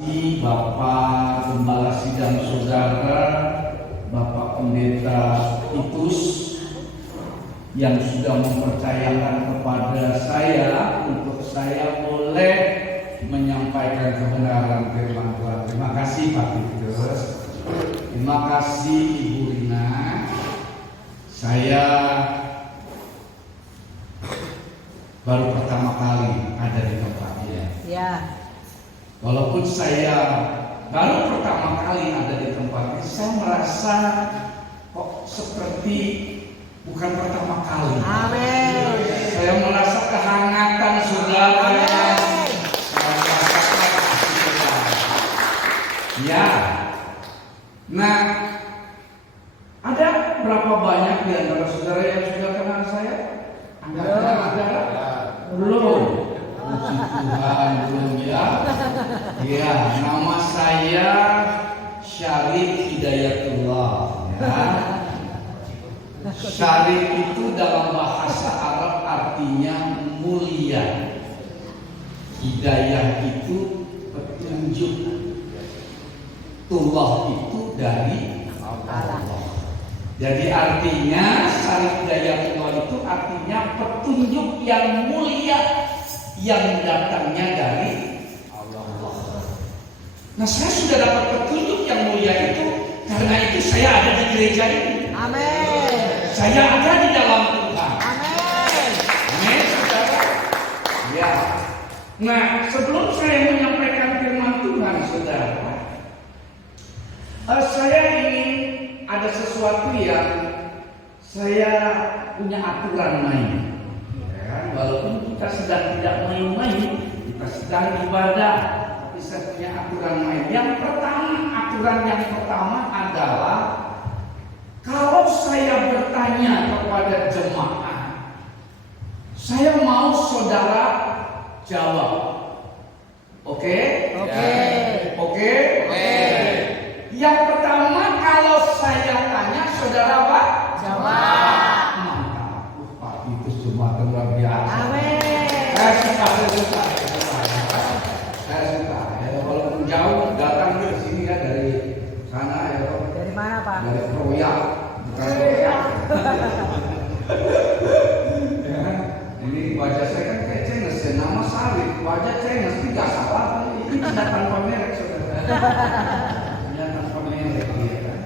Bapak Gembala Sidang Saudara, Bapak Pendeta Titus yang sudah mempercayakan kepada saya untuk saya boleh menyampaikan kebenaran firman Tuhan. Terima kasih Pak Titus. Terima kasih Ibu Rina. Saya baru pertama kali ada di tempat ini. Ya. Walaupun saya baru pertama kali ada di tempat ini, saya merasa kok seperti bukan pertama kali. Amin. Saya merasa kehangatan saudara. Saya merasakan kasih saudara. Ya. Nah, ada berapa banyak di antara saudara yang sudah kenal saya? Anda kenal saudara? Belum. Puji Tuhan, belum ya. Ya, nama saya Syarif Hidayatullah. Ya. Syarif itu dalam bahasa Arab artinya mulia. Hidayah itu petunjuk. Tullah itu dari Allah. Jadi artinya Syarif Hidayatullah itu artinya petunjuk yang mulia yang datangnya dari Allah. Nah, saya sudah dapat petunjuk yang mulia itu karena itu saya ada di gereja ini. Amin. Saya ada di dalam Tuhan. Amin. Amin, saudara. Ya. Nah, sebelum saya menyampaikan firman Tuhan, saudara, saya ingin ada sesuatu yang saya punya aturan main. Walaupun kita sedang tidak main-main, kita sedang ibadah, tapi saya punya aturan main. Aturan yang pertama adalah kalau saya bertanya kepada jemaat, saya mau saudara jawab. Oke? Oke. Yang pertama kalau saya tanya, saudara apa? Jawab. Cuma luar biasa. Amin. Saya suka. Walaupun jauh datang ke sini kan dari sana ya. Dari mana Pak? Dari Proya. Bukan Proya. Ya, ini wajah saya kan kayak Cenges, nama Sarif. Wajah Cenges tidak salah. Ini tidak tanpa merek saudara. Tidak tanpa merek ya kan.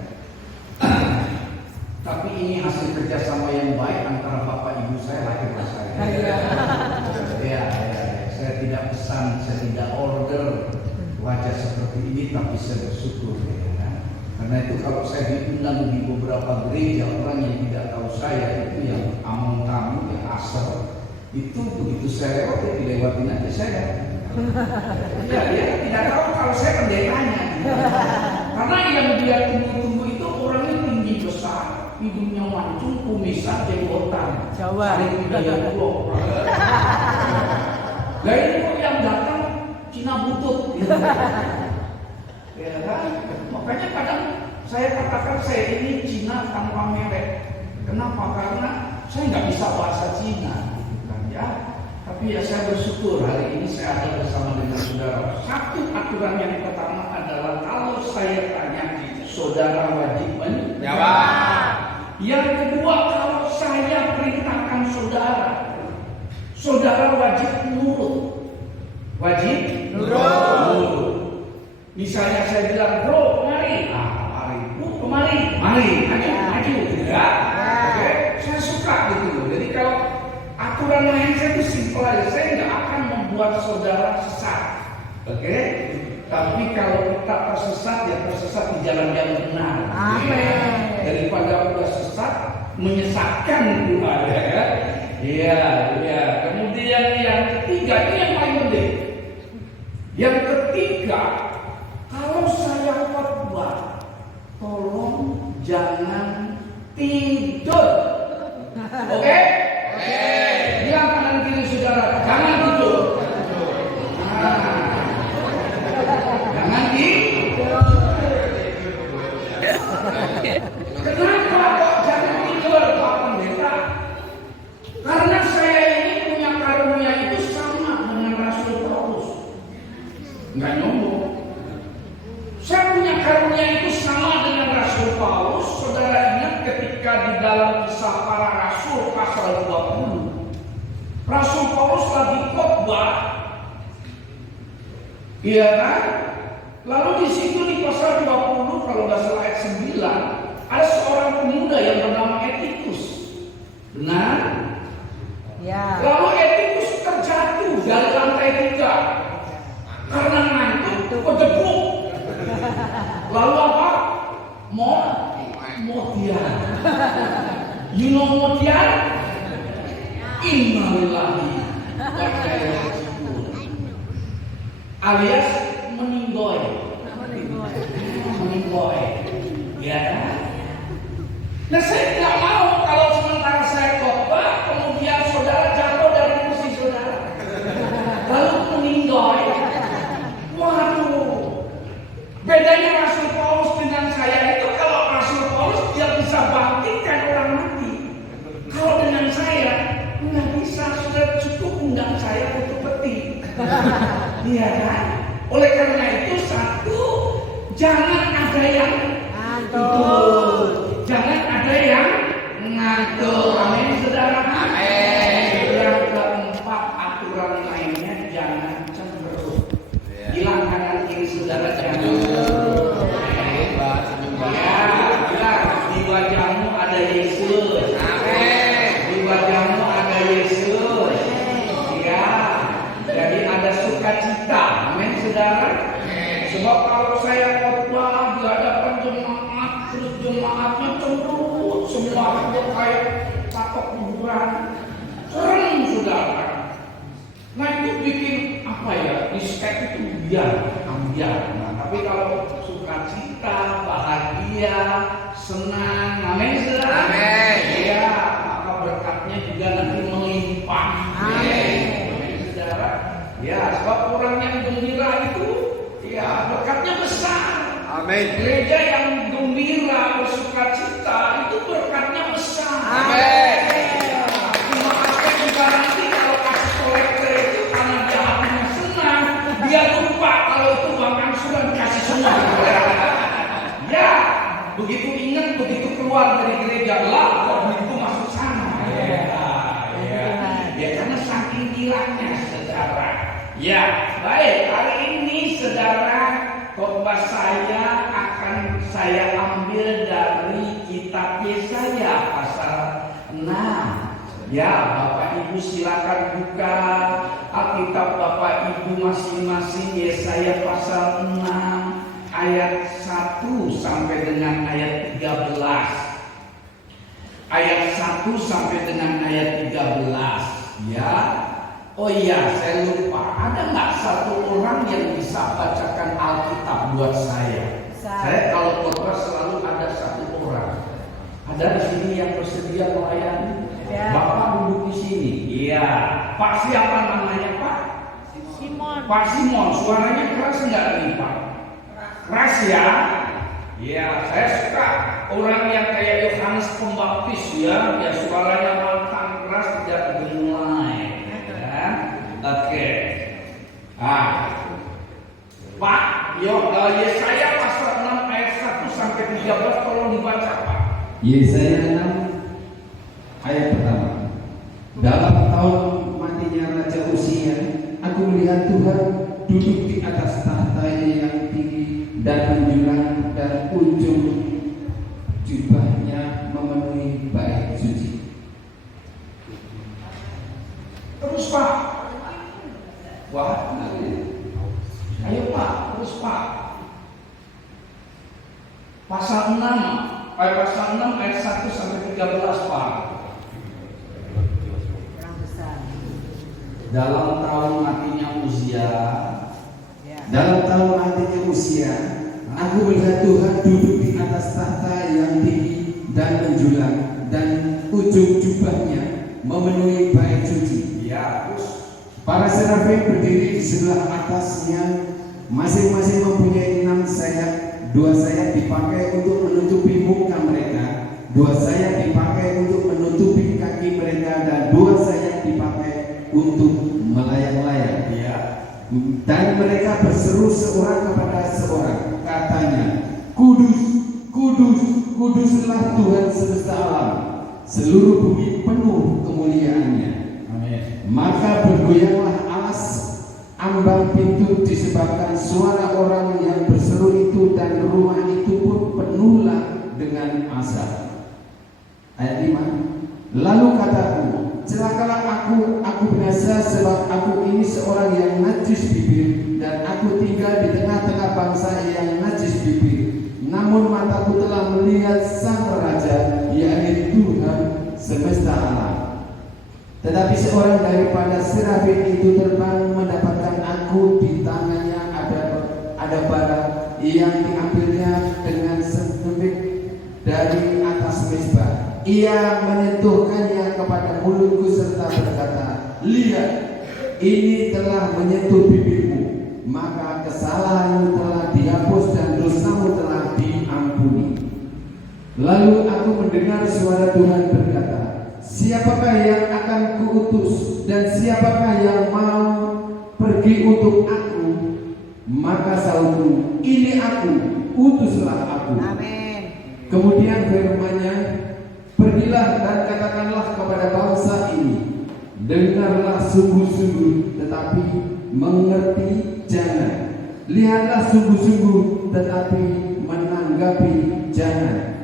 Tapi ini hasil kerjasama yang baik antara Bapak Ibu saya, laki-laki saya. Ya, saya tidak pesan, saya tidak order wajah seperti ini, tapi saya bersyukur. Ya, kan? Karena itu kalau saya diundang di beberapa gereja, orang yang tidak tahu saya itu yang among tamu, yang asal, itu begitu saya lewat, ya dilewatin aja saya. Ya, dia tidak tahu kalau saya pendetanya. Karena yang dia tunggu-tunggu itu orangnya tinggi besar. Hidungnya mancung, kumisan, jenggotan. Jawa. Ada Hidayatullah dua. Lah ini kok yang datang Cina butut. Gitu. Ya kan? Makanya kadang saya katakan saya ini Cina tanpa merek. Kenapa? Karena saya nggak bisa bahasa Cina, gitu kan ya. Tapi ya saya bersyukur hari ini saya ada bersama dengan saudara. Satu aturan yang pertama adalah kalau saya tanya, saudara wajib menjawab. Yang kedua, kalau saya perintahkan saudara wajib nurut. Wajib nurut. Misalnya saya bilang, bro, mari, mari, bu, kemari, mari, maju, ya. Oke, saya suka gitu. Jadi kalau aturan lain saya itu simpel aja, saya nggak akan membuat saudara sesat. Oke. Tapi kalau kita tersesat, ya tersesat di jalan yang benar. Amin. Daripada udah sesat, menyesatkan Tuhan. Ya. Kemudian yang ketiga, ini yang paling penting. Yang ketiga, kalau saya khotbah, tolong jangan tidur. Oke? Bilang kanan kiri saudara, jangan tidur. Kenapa kok jangan tidur Pak Pendeta? Karena saya ini punya karunia itu sama dengan Rasul Paulus. Nggak nyombong. karunia itu sama dengan Rasul Paulus. Saudara ingat ketika di dalam Kisah Para Rasul pasal 20, Rasul Paulus lagi khotbah, iya kan? Lalu di situ di pasal 20 kalau nggak salah ayat 9, ada seorang pemuda yang bernama Etikus. Benar? Ya. Lalu Etikus terjatuh dari lantai 3 karena ngantuk, kejebuk. Lalu apa? Motian. You know motian? Innalillahi wa inna ilaihi raji'un. Alias meninggoy. Ya kan? Nah, saya tidak mau kalau sementara saya khotbah kemudian saudara jatuh dari kursi saudara lalu meninggoy. Waduh, bedanya Rasul Paulus dengan saya itu, kalau Rasul Paulus dia bisa bangkitkan orang mati. Kalau dengan saya nggak bisa, sudah cukup undang saya untuk peti. Iya kan? Oleh karena itu, satu, jangan ada yang ngantuk. Jangan ada yang ngantuk. Amin, saudara. Amin. Yang keempat, aturan lainnya jangan cemberut. Bilang kanan kiri saudara jangan cemberut. Ya, bilang di wajahmu ada Yesus. Amin. Di wajahmu ada Yesus. Ya, jadi ada sukacita. Amin, saudara. Sebab kalau saya khotbah di hadapan jemaat, terus jemaatnya cemberut, semua itu kayak takut kuburan, sering saudara. Nah itu bikin apa ya? Respect itu ambiar. Nah, tapi kalau sukacita, bahagia, senang, amin saudara. Amin. Ya, maka berkatnya juga nanti melimpah. Amin. Amin saudara. Ya, sebab orang yang gembira itu, ya berkatnya besar. Amin. Gereja yang gembira, bersukacita itu berkatnya besar. Amin. Maafkan juga nanti kalau kasih kolektor itu karena dia hatinya senang, dia lupa kalau itu Bang Angsuran kasih semua. Ya, begitu ingat, begitu keluar dari gereja lah, kok begitu masuk sana. Ya, karena saking gilanya saudara. Ya, baik, hari ini saudara, khotbah saya akan saya ambil dari kitab Yesaya pasal 6. Ya, Bapak Ibu silakan buka Alkitab Bapak Ibu masing-masing. Yesaya pasal 6 ayat 1 sampai dengan ayat 13. Ayat 1 sampai dengan ayat 13. Ya. Oh iya, saya lupa. Ada nggak satu orang yang bisa bacakan Alkitab buat saya? Saya kalau khotbah selalu ada satu orang. Ada di sini yang bersedia melayani? Ya. Bapak duduk di sini. Iya. Pak siapa namanya Pak? Simon. Pak Simon. Suaranya keras nggak nih Pak? Keras ya? Iya. Saya suka orang yang kayak Yohanes Pembaptis ya. Ya suaranya lantang keras, tidak gemulai. Oke. Pak, Yesaya pasal 6 ayat 1 sampai 13 tolong dibaca Pak. Yesaya 6 ayat pertama. Dalam tahun matinya Raja Usia, aku melihat Tuhan duduk di atas tahtanya yang tinggi dan menjulang, dan ujung jubahnya memenuhi bait suci. Terus Pak. Wah, ayo Pak, terus Pak. Pasal 6 ayat 1 sampai 13 Pak. Dalam tahun matinya Uzia. Dalam tahun matinya Usia, aku melihat Tuhan duduk di atas tahta yang tinggi dan menjulang, dan ujung jubahnya memenuhi bait suci. Ya, terus para serafim berdiri di sebelah atasnya, masing-masing mempunyai 6 sayap. 2 sayap dipakai untuk menutupi muka mereka, 2 sayap dipakai untuk menutupi kaki mereka, dan 2 sayap dipakai untuk melayang-layang. ya. Dan mereka berseru seorang kepada seorang, katanya, Kuduslah Tuhan semesta alam, seluruh bumi penuh kemuliaan-Nya. Amin. Maka bergoyanglah alas ambang pintu disebabkan suara orang yang berseru itu, dan rumah itu pun penuhlah dengan azab. Ayat 5. Lalu kataku, celakalah aku binasa, sebab aku ini seorang yang najis bibir, dan aku tinggal di tengah-tengah bangsa yang najis bibir. Namun mataku telah melihat Sang Raja, yaitu Tuhan semesta alam. Tetapi seorang daripada serafim itu terbang mendapatkan aku, di tangannya ada bara yang diambilnya dengan sempit dari atas mezbah. Ia menyentuhkannya kepada mulutku serta berkata, lihat, ini telah menyentuh bibirmu, maka kesalahanmu telah dihapus dan dosamu telah diampuni. Lalu aku mendengar suara Tuhan berkata, siapakah yang akan kuutus, dan siapakah yang mau pergi untuk aku? Maka saudku, ini aku, utuslah aku. Amin. Kemudian firman-Nya, pergilah dan katakanlah kepada bangsa ini, dengarlah sungguh-sungguh, tetapi mengerti jangan. Lihatlah sungguh-sungguh, tetapi menanggapi jangan.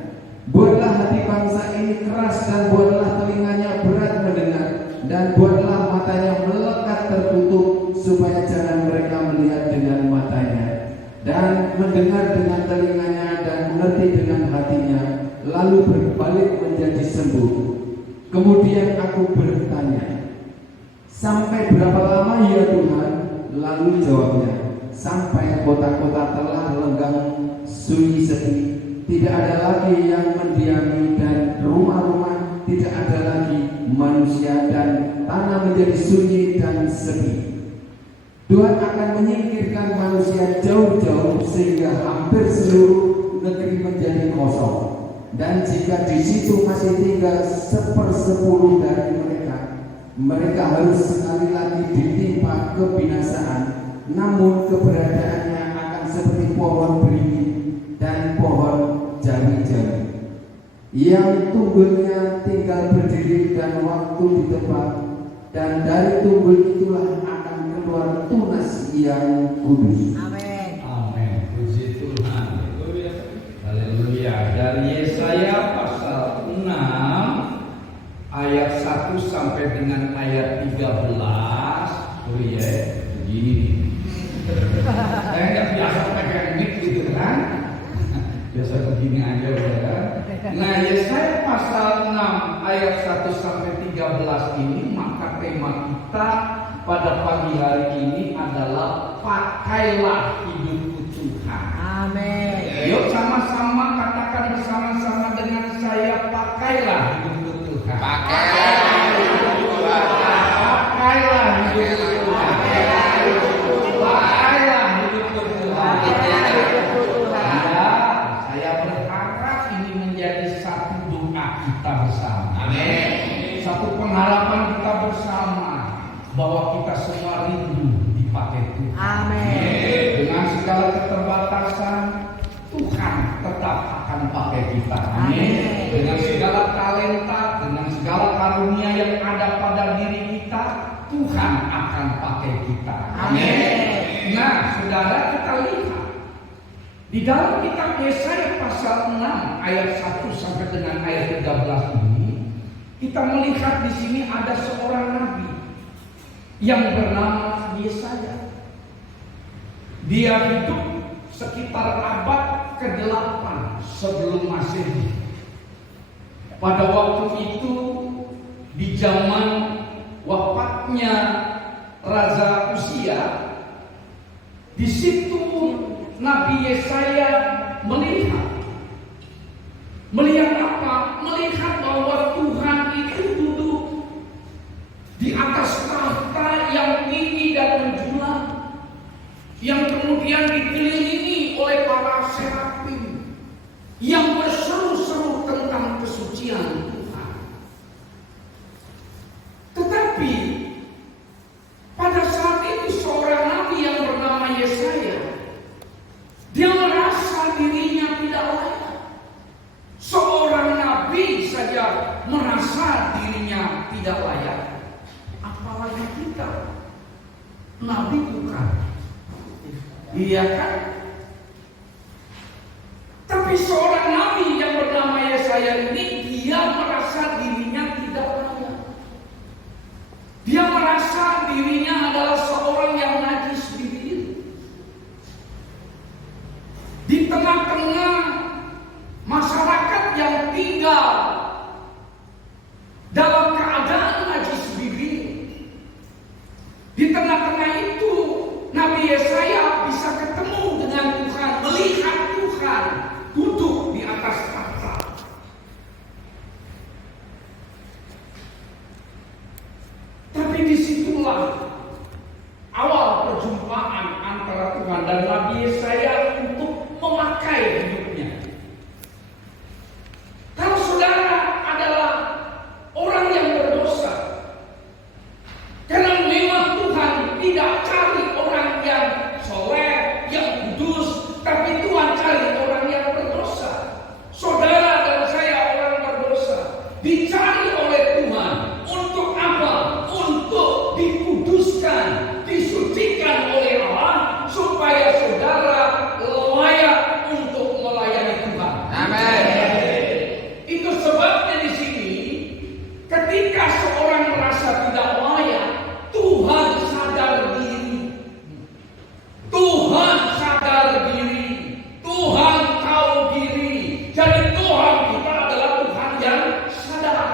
Buatlah hati bangsa ini keras, dan buatlah telinganya berat mendengar, dan buatlah matanya melekat tertutup, supaya jangan mereka melihat dengan matanya, dan mendengar dengan telinganya, dan mengerti dengan hatinya, lalu berbalik menjadi sembuh. Kemudian aku bertanya, sampai berapa lama ya Tuhan? Lalu jawabnya, sampai kota-kota telah lenggang sunyi sepi, tidak ada lagi yang mendiami, dan rumah-rumah tidak ada lagi manusia, dan tanah menjadi sunyi dan sepi. Tuhan akan menyingkirkan manusia jauh-jauh, sehingga hampir seluruh negeri menjadi kosong. Dan jika di situ masih tinggal 1/10 dari mereka harus sekali lagi ditimpa kebinasaan. Namun keberadaannya akan seperti pohon beringin dan pohon jari-jari, yang tunggulnya tinggal berdiri dan waktu di tempat, dan dari tunggul itulah akan keluar tunas yang kudus. Amin. Amin. Puji Tuhan. Haleluya. Dari Yesaya pasal 6 ayat 1 sampai dengan ayat 13. Oh iya, begini nih. Saya nggak biasa pakai mic gitu kan. Biasa begini aja udah. Nah, Yesaya pasal 6 ayat 1 sampai 13 ini, maka tema kita pada pagi hari ini adalah pakailah hidupku Tuhan. Amin. Yuk sama-sama katakan bersama-sama dengan saya, pakailah hidupku Tuhan. Pakailah hidupku Tuhan. Pakailah hidupku Tuhan. Pakailah hidupku Tuhan. Ya, saya berharap ini menjadi satu doa kita bersama. Amin. Satu pengharapan kita bersama bahwa kita semua rindu dipakai Tuhan. Amin. Dengan segala keterbatasan, Tuhan tetap akan pakai kita. Amin. Dengan segala talenta, dengan segala karunia yang ada pada diri kita, Tuhan akan pakai kita. Amin. Nah, saudara, kita lihat di dalam kitab Yesaya pasal 6 ayat 1 sampai dengan ayat 13 ini, kita melihat di sini ada seorang nabi yang bernama Yesaya. Dia hidup sekitar abad ke-8 sebelum Masehi. Pada waktu itu, di zaman wafatnya Raja Uzia, di situ Nabi Yesaya melihat apa? Melihat bahwa Tuhan itu duduk di atas tahta yang tinggi dan menjulang, yang kemudian dikelilingi oleh para serafim yang berseru-seru tentang kesucian Tuhan. Tetapi pada saat itu seorang nabi yang bernama Yesaya, dia merasa dirinya tidak layak. nabi bukan. Iya kan? Tapi seorang nabi yang bernama Yesaya ini, dia merasa dirinya tidak layak. Dia merasa dirinya adalah seorang yang najis diri. Di tengah-tengah masyarakat yang tinggal dalam keadaan najis diri, di tengah-tengah itu Nabi Yesaya bisa ketemu dengan Tuhan, melihat Tuhan duduk di atas tahta. Tapi disitulah awal perjumpaan antara Tuhan dan Nabi Yesaya untuk memakai hidupnya. Kalau saudara adalah orang yang berdosa, karena memang Tuhan tidak cari orang yang soleh, yang kudus, tapi Tuhan cari orang yang berdosa. Saudara dan saya orang berdosa, dicari oleh Tuhan untuk apa? Untuk dikuduskan, disucikan oleh Allah, supaya saudara layak untuk melayani Tuhan. Amin. Itu sebabnya di sini, ketika seorang merasa tidak layak, Tuhan sadar diri. Tuhan sadar diri. Tuhan tahu diri. Jadi Tuhan kita adalah Tuhan yang sadar.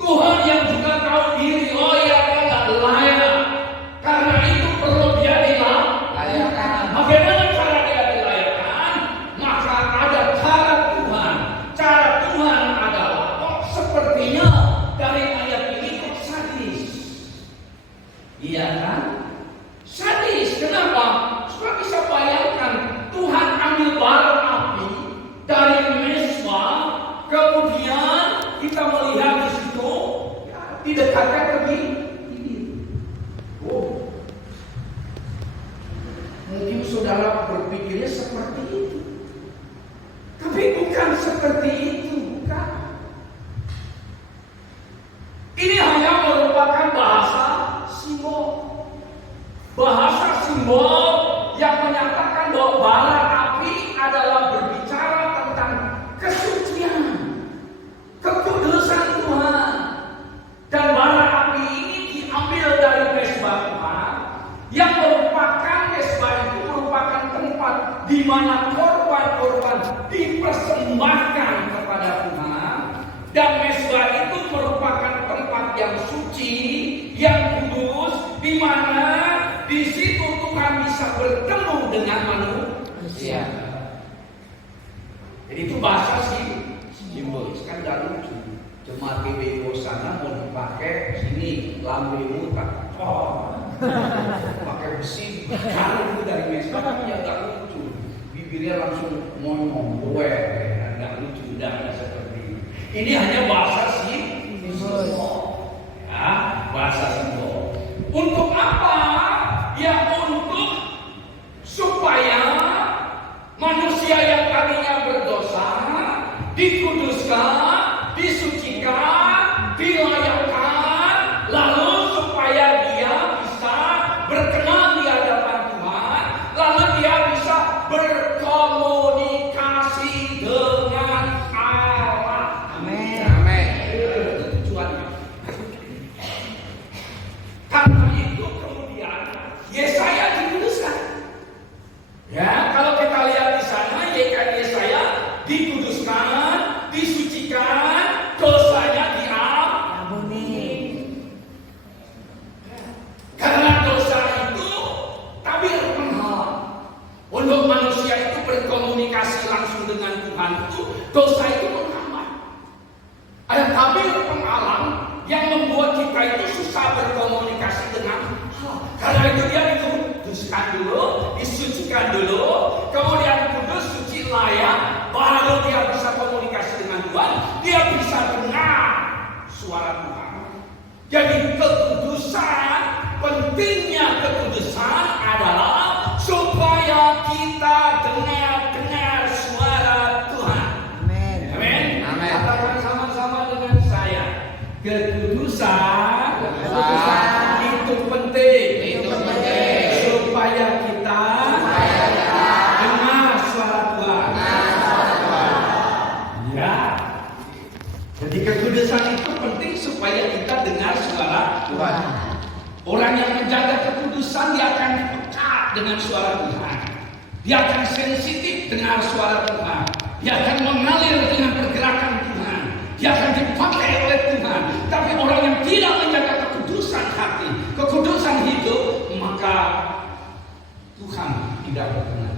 Tuhan yang juga tahu diri. Oh ya, dia nggak layak. Karena itu perlu dia dilayakkan. Bagaimana cara dia dilayakkan? Maka ada cara Tuhan. Cara Tuhan adalah sepertinya dari ayat ini kok sadis. Iya kan? Sadis. Kenapa? Supaya bisa bayangkan Tuhan ambil bara api dari mesbah, kemudian kita melihat di situ didekatkan ke bibir. Oh, mungkin saudara berpikirnya seperti itu, tapi bukan seperti itu, bukan. Ini hanya merupakan bahasa simbol. Bahasa simbol yang menyatakan bahwa bara api adalah berbicara tentang kesucian, kekudusan Tuhan. Dan bara api ini diambil dari mesbah Tuhan, yang merupakan mesbah itu merupakan tempat di mana korban-korban dipersembahkan kepada Tuhan. Dan mesbah itu merupakan tempat yang suci, yang kudus, di mana di situ Tuhan bisa bertemu dengan manusia. Jadi itu bahasa simbolis, kan gak lucu. Jemaat GBI sana mau dipakai sini lambemu tak pakai besi kalau itu dari mesbah ya gak lucu. Bibirnya langsung ngomong gue, gak lucu, udah seperti ini. Ini hanya bahasa simbol, ya, bahasa simbol. Untuk apa? Ya untuk supaya manusia yang tadinya berdosa dikuduskan, disucikan, dilayakkan, lalu supaya dia bisa berkenan di hadapan Tuhan, lalu dia bisa berkomunikasi dengan Allah. Amin. Amin. Itu tujuannya. Karena itu kemudian Yesaya dikuduskan. Ya, kalau kita lihat di sana, Yesaya dikuduskan, disucikan, dosanya diampuni. Karena dosa itu tabir penghalang. Untuk manusia itu berkomunikasi langsung dengan Tuhan itu, dosa itu menghambat. Ada tabir penghalang yang membuat kita itu susah berkomunikasi dengan Allah. Karena itu dia dikuduskan dulu, disucikan dulu, kemudian kudus, suci, layak, baru dia bisa komunikasi dengan Tuhan, dia bisa dengar suara Tuhan. Jadi kekudusan, pentingnya kekudusan adalah supaya kita dengar suara Tuhan. Amin. Amin. Amin. Katakan sama-sama dengan saya. Kekudusan Kekudusan itu penting. itu dengan suara Tuhan. Dia akan sensitif dengar suara Tuhan. Dia akan mengalir dengan pergerakan Tuhan. Dia akan dipakai oleh Tuhan. Tapi orang yang tidak menjaga kekudusan hati, kekudusan hidup, maka Tuhan tidak berkenan.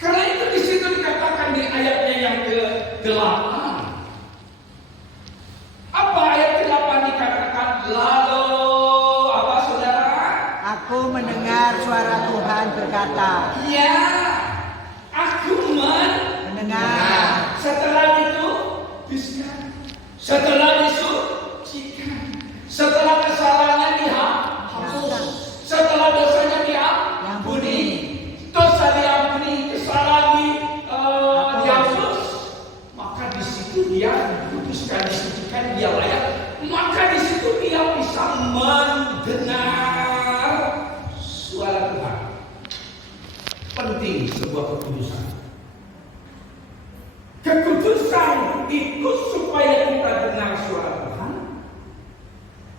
Karena itu di situ dikatakan di ayatnya yang ke-8. Apa ayat ke-8 dikatakan? Lalu apa saudara? Aku mendengar suara Tuhan berkata. Ya, aku Mendengar. Setelah itu, setelah disucikan, setelah kesalahannya dihapus, setelah dosanya diampuni, dosa diampuni, kesalahan dihapus, maka di situ dia dikuduskan, disucikan, dia layak. Maka di situ dia bisa mendengar suara Tuhan. Penting sebuah kekudusan. Kekudusan itu supaya kita dengar suara Tuhan.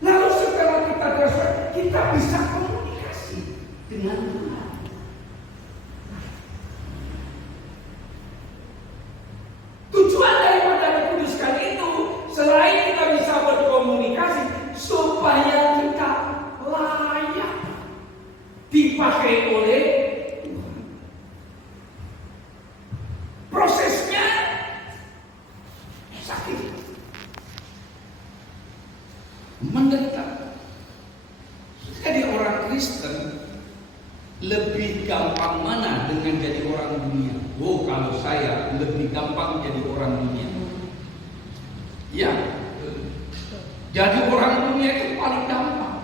Lalu setelah kita dengar suara, kita bisa komunikasi dengan Tuhan. Tujuan daripada dikuduskan itu, selain kita bisa berkomunikasi, supaya kita layak dipakai oleh Tuhan. Prosesnya sakit, menderita. Jadi orang Kristen lebih gampang mana dengan jadi orang dunia? Oh, kalau saya lebih gampang jadi orang dunia. Ya, jadi orang dunia itu paling gampang.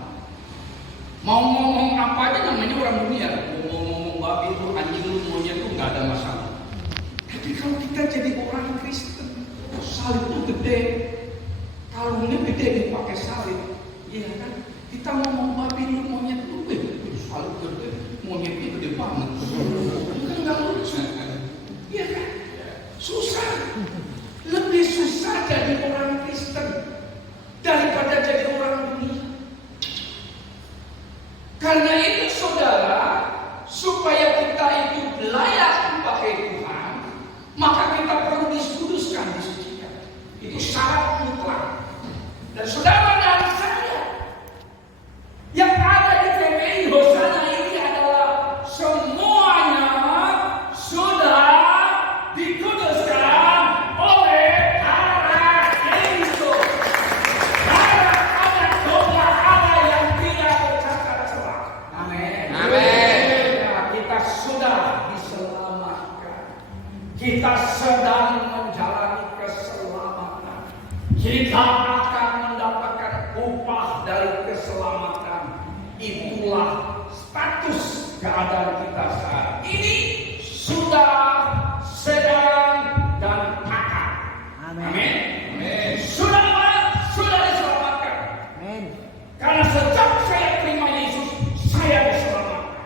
Mau ngomong apa aja namanya orang dunia. Mau ngomong babi itu, anjing itu, monyet itu nggak ada masalah. Tapi kalau kita jadi orang Kristen, salib itu gede, kalungnya gede dipakai salib, iya kan? Kita ngomong babi itu, monyet itu, salib gede, monyetnya gede banget, kan nggak lucu, iya kan? Susah, lebih susah jadi orang Kristen daripada jadi orang dunia. Karena itu saudara, supaya kita itu layak dipakai Tuhan, maka kita perlu dikuduskan, disucikan. Itu syarat mutlak. Dan saudara dan saya yang ada di TPI Hosana ini adalah semuanya sudah dikuduskan oleh darah Yesus. Darah anak domba Allah yang tidak bercacat celah. Amin. Kita sudah diselamatkan. Kita sedang menjalani keselamatan. Kita akan mendapatkan upah dari keselamatan. Itulah status keadaan kita saat ini. Sudah, sedang, dan akan. Amin. Sudah diselamatkan. Amin. Karena sejak saya terima Yesus, saya diselamatkan.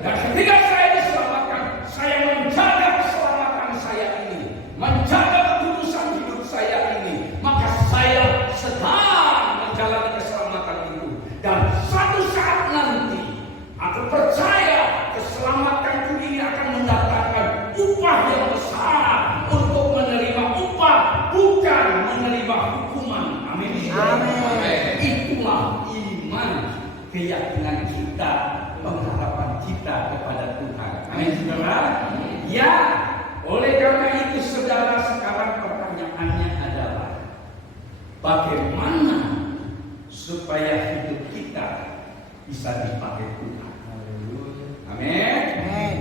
Dan ketika saya diselamatkan, saya menjaga keselamatan saya ini, menjaga kekudusan hidup saya ini. Maka saya sedang menjalani keselamatan itu. Dan suatu saat nanti, aku percaya keselamatan ini akan mendatangkan upah yang besar untuk menerima upah, bukan menerima hukuman. Amin. Itulah iman, keyakinan kita, pengharapan kita kepada Tuhan. Amin, saudara. Ya, oleh karena itu saudara, sekarang pertanyaannya adalah bagaimana supaya hidup kita bisa dipakai Tuhan. Amin.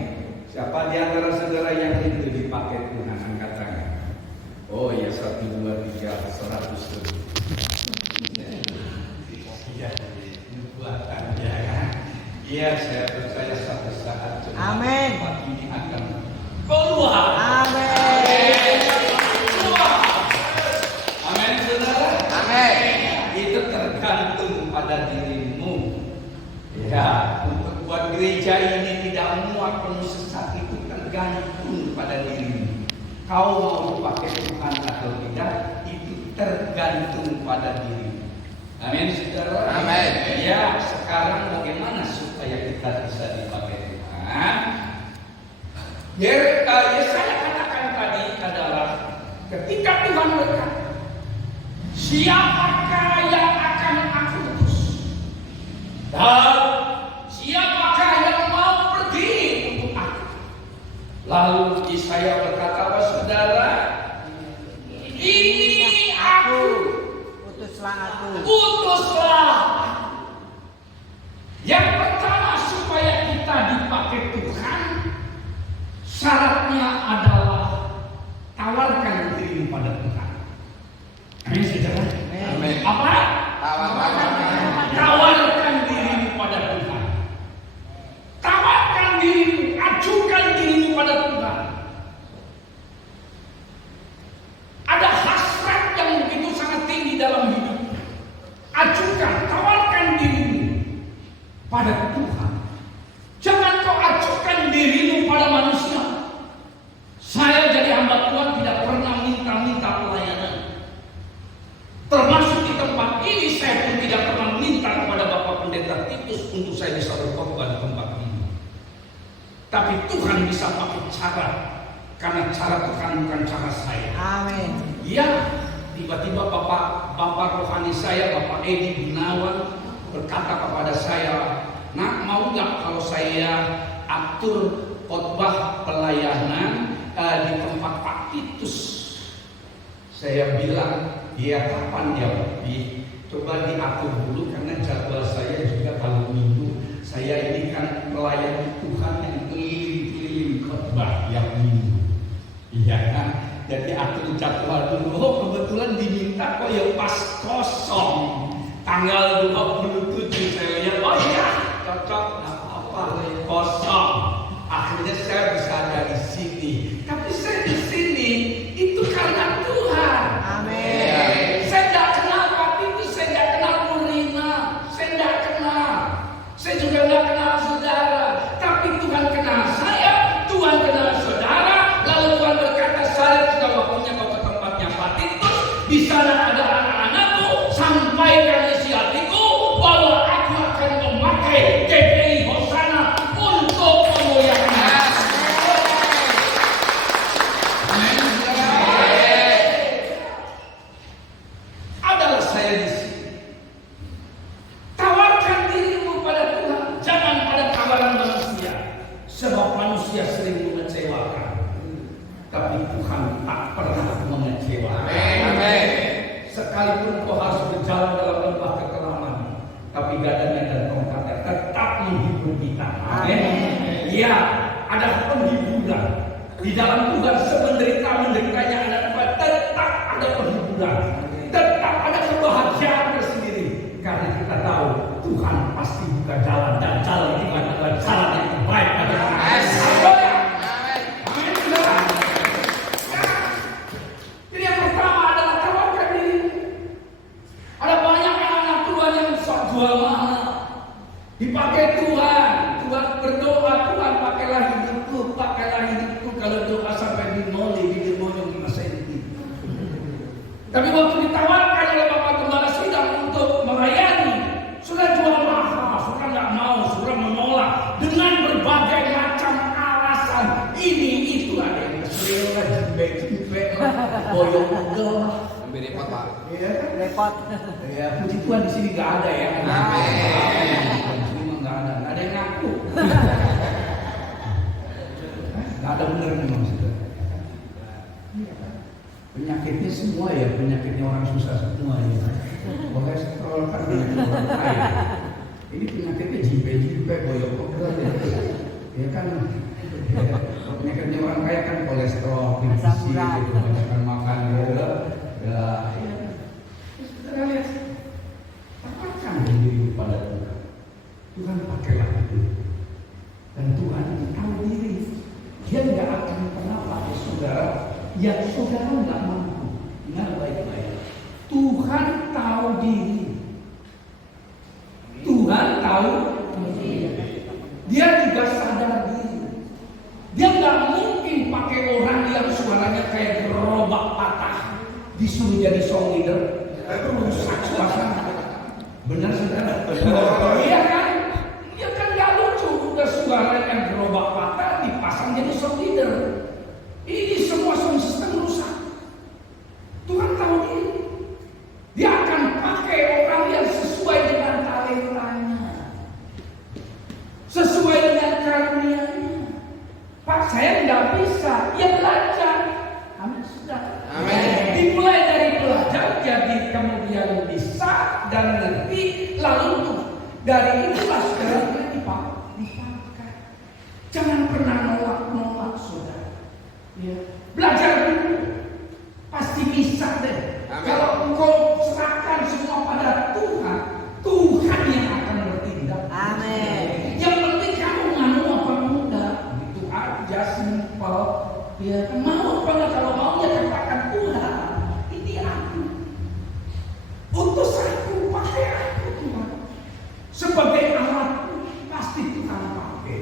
Siapa di antara saudara yang itu dipakai Tuhan, angkat tangan. Oh ya, 1, 2, 3, 100 lebih. Iya, nubuatan ya kan. Iya, saya percaya suatu saat Amin. tempat ini akan keluar. Amin. Keluar. Amin, saudara. Amin. Itu tergantung pada dirimu. Ya, untuk buat gereja ini tidak muat penuh sesat itu tergantung pada dirimu. Kau mau dipakai Tuhan atau tidak, itu tergantung pada dirimu. Amin, saudara. Amin. Ya, sekarang bagaimana supaya kita bisa dipakai Tuhan? Yesaya katakan tadi adalah ketika Tuhan berkata, siapakah yang akan aku utus? Dan siapakah yang mau pergi untuk aku? Lalu Yesaya berkata apa, saudara? Ini aku, Utuslah aku. utuslah. Yang pertama supaya kita dipakai Tuhan, syaratnya adalah tawarkan diri pada Tuhan. Amin, saudara. Amin. Apa? Tawarkan dirimu pada Tuhan. Tawarkan dirimu, ajukan dirimu pada Tuhan. Ada hasrat yang begitu sangat tinggi dalam hidup. Ajukan, tawarkan dirimu pada Tuhan. Jangan kau ajukan dirimu pada manusia. Saya jadi hamba Tuhan tidak pernah minta-minta pelayanan. Termasuk di tempat ini saya pun tidak pernah minta kepada Bapak Pendeta Titus untuk saya bisa berkhotbah di tempat ini. Tapi Tuhan bisa pakai cara, karena cara Tuhan bukan cara saya. Amin. Ya, tiba-tiba Bapak rohani saya, Bapak Edi Gunawan berkata kepada saya, "Nak, mau nggak kalau saya atur khotbah pelayanan di tempat Pak Titus?" Saya bilang, "Ya kapan ya, Bi? Coba diatur dulu karena jadwal saya juga kalau minggu saya ini kan pelayan Tuhan yang keliling-keliling khotbah yang minggu." Iya kan? Jadi atur jadwal dulu. Oh, kebetulan diminta kok ya pas kosong. Tanggal 27 saya lihat, oh iya, cocok, nggak apa-apa, kosong. Akhirnya saya bisa ada di sini. Tapi saya di sini itu karena Tuhan. Amin. Saya tidak kenal Pak Titus, saya tidak kenal Murina, saya tidak kenal. Saya juga tidak kenal saudara. Tapi Tuhan kenal saya, Tuhan kenal saudara. Lalu Tuhan berkata, saya sudah waktunya kau ke tempatnya Pak Titus. Di sana ada anak-anakku, sampaikan isi hatiku bahwa aku akan memakai GPI Hosana untuk memuliakan. Adalah saya di sini. Tawarkan dirimu pada Tuhan, jangan pada tawaran manusia. Sebab manusia sering mengecewakan. Tapi Tuhan tak pernah mengecewakan. Amin. Sekalipun kau harus berjalan dalam lembah kekelaman, tapi gadanya dan tongkatnya tetap menghibur kita. Amin. Ya, ada penghiburan di dalam Tuhan. Semenderita-menderitanya ada Tuhan, tetap ada penghiburan, tetap ada kebahagiaan tersendiri. Karena kita tahu Tuhan pasti buka jalan, dan jalan itu adalah jalan yang terbaik bagi kita. Jadi yang pertama adalah tawarkan diri. Ada banyak anak Tuhan yang sok jual mahal, dipakai Tuhan. Tuhan berdoa, Tuhan pakailah hidupku, pakailah hidupku. Kalau doa sampai dimoli, dimonyong di masa ini. Tapi waktu ditawarkan oleh Bapak Gembala Sidang untuk melayani, sudah jual mahal, sudah nggak mau, sudah menolak dengan berbagai macam alasan. Ini itu ada yang keselera, jembek, boyong pegel. Lebih repot, Pak. Iya kan? Repot. Ya, puji Tuhan di sini nggak ada ya. Amin. Di sini mah nggak ada yang ngaku. Nggak ada bener memang sudah. Penyakitnya semua ya, penyakitnya orang susah semua ya. Kolesterol kan penyakit orang kaya. Ini penyakitnya jimpe-jimpe, boyok-boyok ya. Ya kan, ya, penyakitnya orang kaya kan kolesterol, tinggi, kebanyakan makan ya. Ya, saudara lihat, tawarkan diri pada Tuhan. Tuhan pakailah itu, dan Tuhan tahu diri. Dia nggak akan pernah pakai saudara yang saudara nggak mampu. Ingat baik-baik. Tuhan tahu diri. Tuhan tahu diri. Dia juga sadar diri. Dia nggak mungkin pakai orang yang suaranya kayak gerobak patah, disuruh jadi song leader, itu rusak suasana. Benar saudara? Iya kan? Ya kan gak lucu. Udah suaranya gerobak patah dipasang jadi sound leader. Ini semua sound system rusak. Tuhan tahu diri. Dia akan pakai orang yang sesuai dengan talentanya, sesuai dengan karunia-Nya. Pak, saya nggak bisa, ya belajar. Amin, sudah. Amin. Dimulai dari belajar, jadi kemudian bisa dan ngerti, lalu dari itulah sekarang dipakai. Jangan pernah nolak, saudara. Ya. Belajar dulu, pasti bisa deh. Amin. Kalau engkau serahkan semua pada Tuhan, Tuhan yang akan bertindak. Amin. Yang penting kamu mau apa enggak, itu aja simpel. Ya, mau apa enggak? Kalau mau ya katakan Tuhan, ini aku. Utus aku, pakai aku Tuhan. Sebagai alatmu, pasti Tuhan pakai.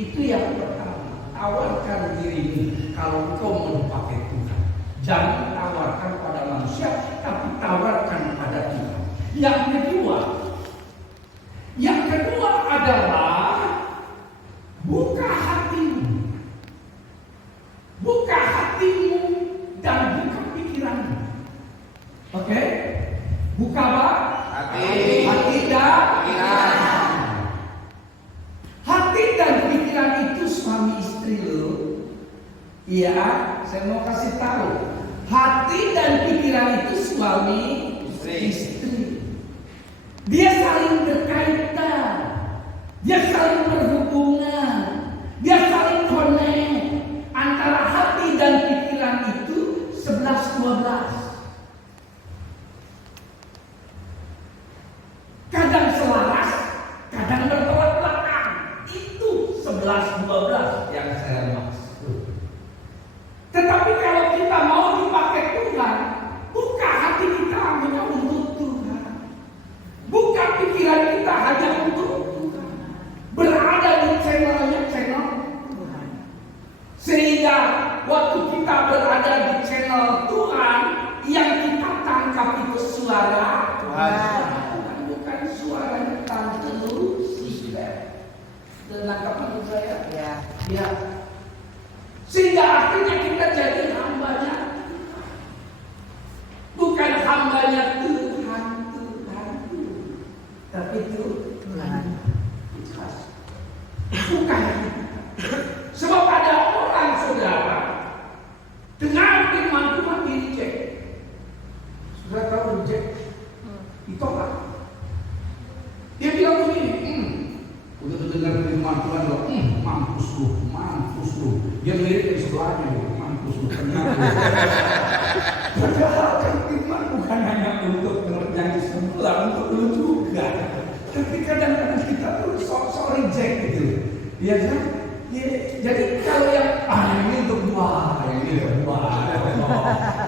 Itu yang pertama. Tawarkan dirimu kalau engkau mau dipakai Tuhan. Jangan tawarkan pada manusia, tapi tawarkan pada Tuhan. Yang kedua adalah buka hatimu. Buka hatimu dan buka pikiranmu. Oke? Buka apa? Hati dan pikiran. Hati dan pikiran itu suami istri loh. Iya, saya mau kasih tahu. Hati dan pikiran itu suami istri. Dia saling berkaitan. Dia saling berhubungan. Dia saling connect. Antara hati dan pikiran itu 11-12. Kadang selaras, kadang bertolak belakang. Itu 11-12 yang saya maksud. Tetapi kalau kita mau dipakai Tuhan, buka hati kita hanya untuk Tuhan. Buka pikiran kita hanya untuk Tuhan. Berada di channel Tuhan. Sehingga waktu kita berada di channel Tuhan, yang kita tangkap itu suara Tuhan. Bukan suaranya tante Lucy. Nangkap itu saya? Ya. Sehingga akhirnya kita jadi hambanya Tuhan. Bukan hambanya Tuhan. Tapi Tuhan. Bukan. Sebab ada orang saudara dengar firman Tuhan di-reject. Sudah tahu reject? Ditolak. Dia bilang begini, udah dengar firman Tuhan loh, mampus lu. Dia ngelirik di sebelahnya, mampus lu. Padahal kan firman bukan hanya untuk yang di sebelah, untuk lu juga. Tapi kadang-kadang kita tuh sok reject gitu. Ya kan? Jadi kalau yang ini untuk gua, ini untuk gua,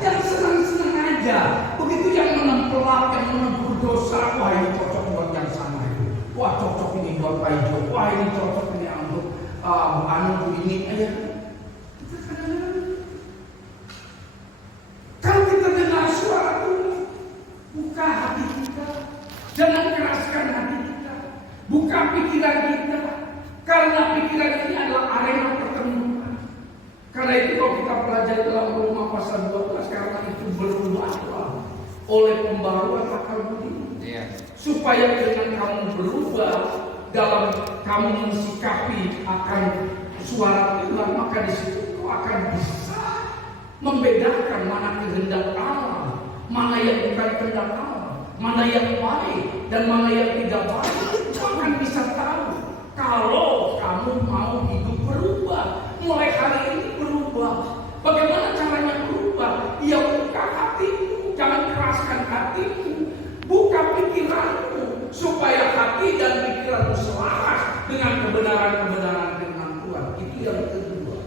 yang senang-senang aja. Begitu yang menempelak, yang menegur dosa, wah ini cocok buat yang sama itu. Wah cocok ini buat Pak Ijo. Wah ini cocok ini untuk anu ini aja. Kalau kita dengar suara Tuhan, buka hati kita, jangan keraskan hati kita, buka pikiran kita. Karena pikiran ini adalah arena pertemuan. Karena itu kalau kita pelajari dalam Roma pasal 12, karena itu berubahlah oleh pembaruan akal budi. Supaya dengan kamu berubah dalam kamu mensikapi akan suara Tuhan, maka di situ kau akan bisa membedakan mana kehendak Allah, mana yang bukan kehendak Allah, mana yang baik dan mana yang tidak baik. Kau akan bisa tahu. Kalau kamu mau hidup berubah, mulai hari ini berubah. Bagaimana caranya berubah? Ya buka hatimu, jangan keraskan hatimu. Buka pikiranmu, supaya hati dan pikiranmu selaras dengan kebenaran-kebenaran firman Tuhan. Itu yang kedua.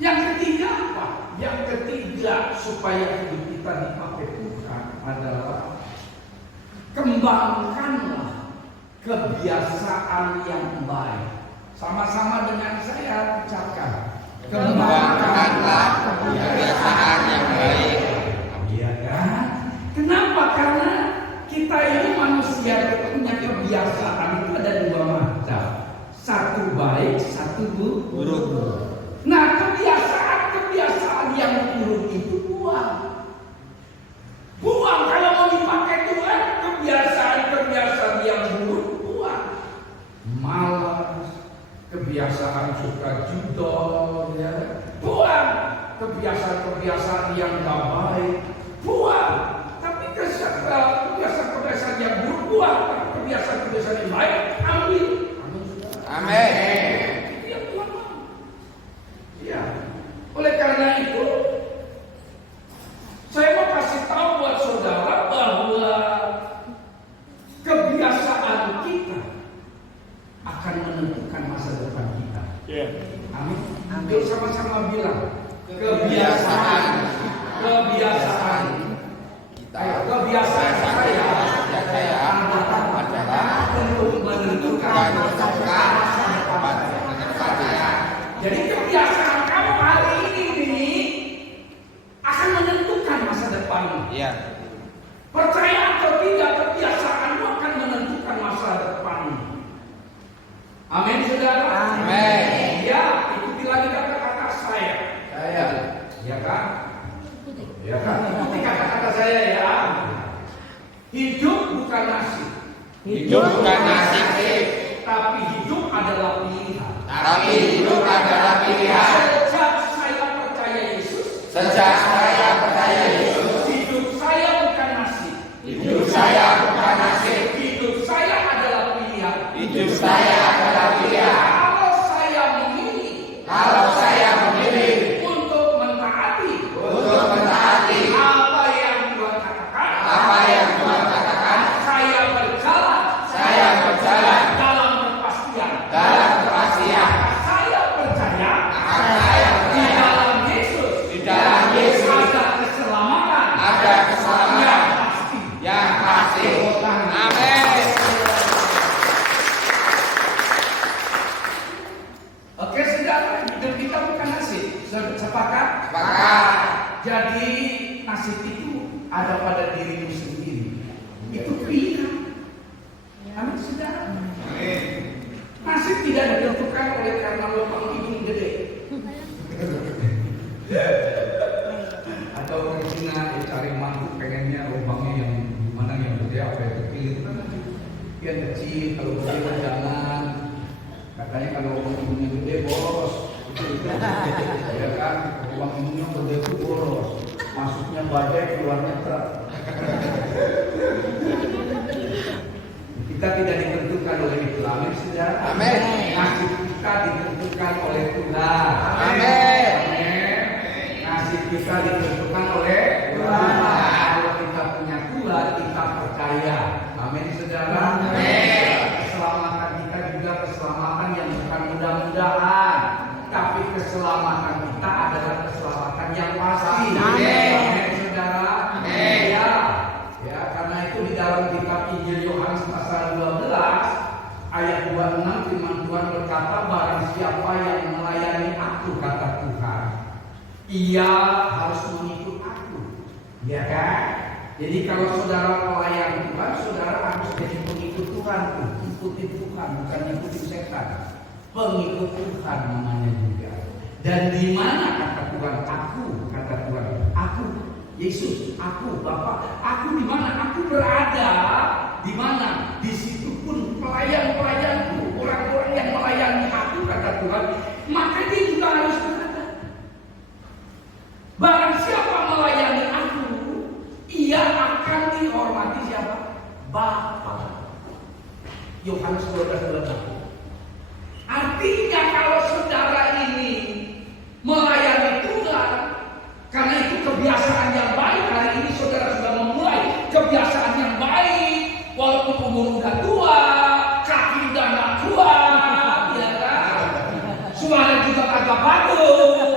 Yang ketiga apa? Yang ketiga supaya hidup kita dipakai Tuhan adalah kembangkanlah kebiasaan yang baik. Sama-sama dengan saya ucapkan. Kembangkanlah kebiasaan yang baik. Iya kan? Kenapa? Karena kita punya kebiasaan itu ada dua macam. Satu baik, satu buruk. Nah, kebiasaan yang buruk itu buang. Buang kalau mau dipakai Tuhan, kebiasaan yang buruk buang. Malas, kebiasaan suka judol, ya. Buang. Kebiasaan yang gak baik, buang. Tapi kebiasaan yang buruk buang. Kebiasaan yang baik ambil. Amin. Ya, buang. Ya. Oleh karena itu, saya mau kasih tahu buat saudara bahwa kebiasaan kita akan menentukan masa depan kita. Amin. Yuk sama-sama bilang kebiasaan saya adalah untuk menentukan masa depan saya. Jadi kebiasaan kamu hari ini akan menentukan masa depanmu. Iya. Percaya atau tidak, kebiasaanmu akan menentukan masa depanmu. Amin, saudara. Amin. Ya, ikuti lagi kata-kata saya. Ya kan? Ya kan? Ikuti kata-kata saya ya. Hidup bukan nasib. Hidup bukan nasib, Tapi hidup adalah pilihan. tapi hidup adalah pilihan. Sejak saya percaya Yesus, Sejak saya percaya Yesus, hidup saya bukan nasib. hidup saya bukan nasib, Hidup saya adalah pilihan. hidup saya adalah pilihan. Kalau saya memilih Kalau saya memilih untuk mentaati apa yang Tuhan katakan, apa yang Tuhan katakan, saya berjalan dalam kepastian. Saya percaya di dalam Yesus Di dalam Yesus ada keselamatan. ada keselamatan Yang pasti. yang pasti. Amin. Oke, saudara, hidup kita bukan nasib. Sepakat? Sepakat. Jadi nasib itu ada pada dirimu sendiri. Itu pilihan. Amin, saudara. Nasib tidak ditentukan oleh karena lubang hidung gede. Atau orang Cina cari mantu pengennya lubangnya yang mana yang gede apa yang kecil itu kan yang kecil, kalau gede jangan. Katanya kalau lubang hidungnya gede boros. Ya kan, lubang hidungnya gede itu boros. Masuknya badai, keluarnya truk. Kita tidak ditentukan oleh itu. Amin, saudara. Amin. Nasib kita ditentukan oleh Tuhan. Amin. Amin. Nasib kita ditentukan oleh Tuhan. Kalau kita punya Tuhan, kita percaya. Amin, saudara. Amin. Keselamatan kita juga keselamatan yang bukan mudah-mudahan, tapi keselamatan kita adalah keselamatan yang pasti. Amin. Saudara. Amin. Ya, karena itu di dalam kitab Injil Yohanes pasal 12 ayat 26 firman Tuhan berkata, barang siapa yang melayani aku, kata Tuhan, ia harus mengikut aku. Ya kan? Jadi kalau saudara melayani Tuhan, saudara harus jadi pengikut Tuhan, ikuti Tuhan, bukan ikuti setan. Pengikut Tuhan namanya juga. Dan di mana kata Tuhan? Aku, kata Tuhan. Aku, Yesus, aku, Bapa. Aku di mana? Aku berada di mana? Di situ pun pelayan-pelayanku, orang-orang yang melayani aku, kata Tuhan. Maka dia juga harus berada. Barang siapa melayani aku, ia akan dihormati siapa? Bapa. Yohanes 12:21. Artinya kalau saudara ini melayani Tuhan, karena itu kebiasaan yang baik. Hari ini saudara sudah memulai kebiasaan yang baik, walaupun umur udah tua, kaki udah nggak kuat, ya kan? Suara juga agak bagus,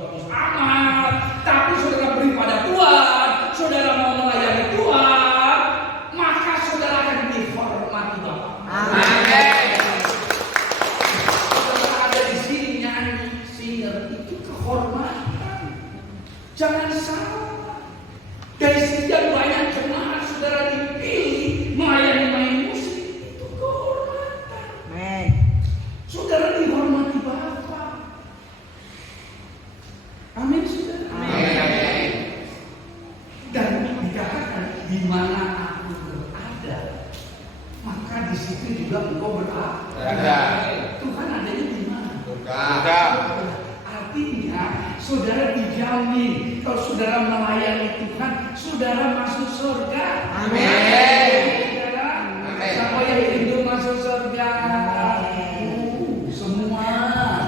bagus amat. Tapi saudara beri pada Tuhan, saudara mau melayani Tuhan, maka saudara akan dihormati Bapak. Amin. saudara dijamin kalau saudara melayani Tuhan, saudara masuk surga. Amin. Saudara, Amin. siapa yang rindu masuk surga? Semua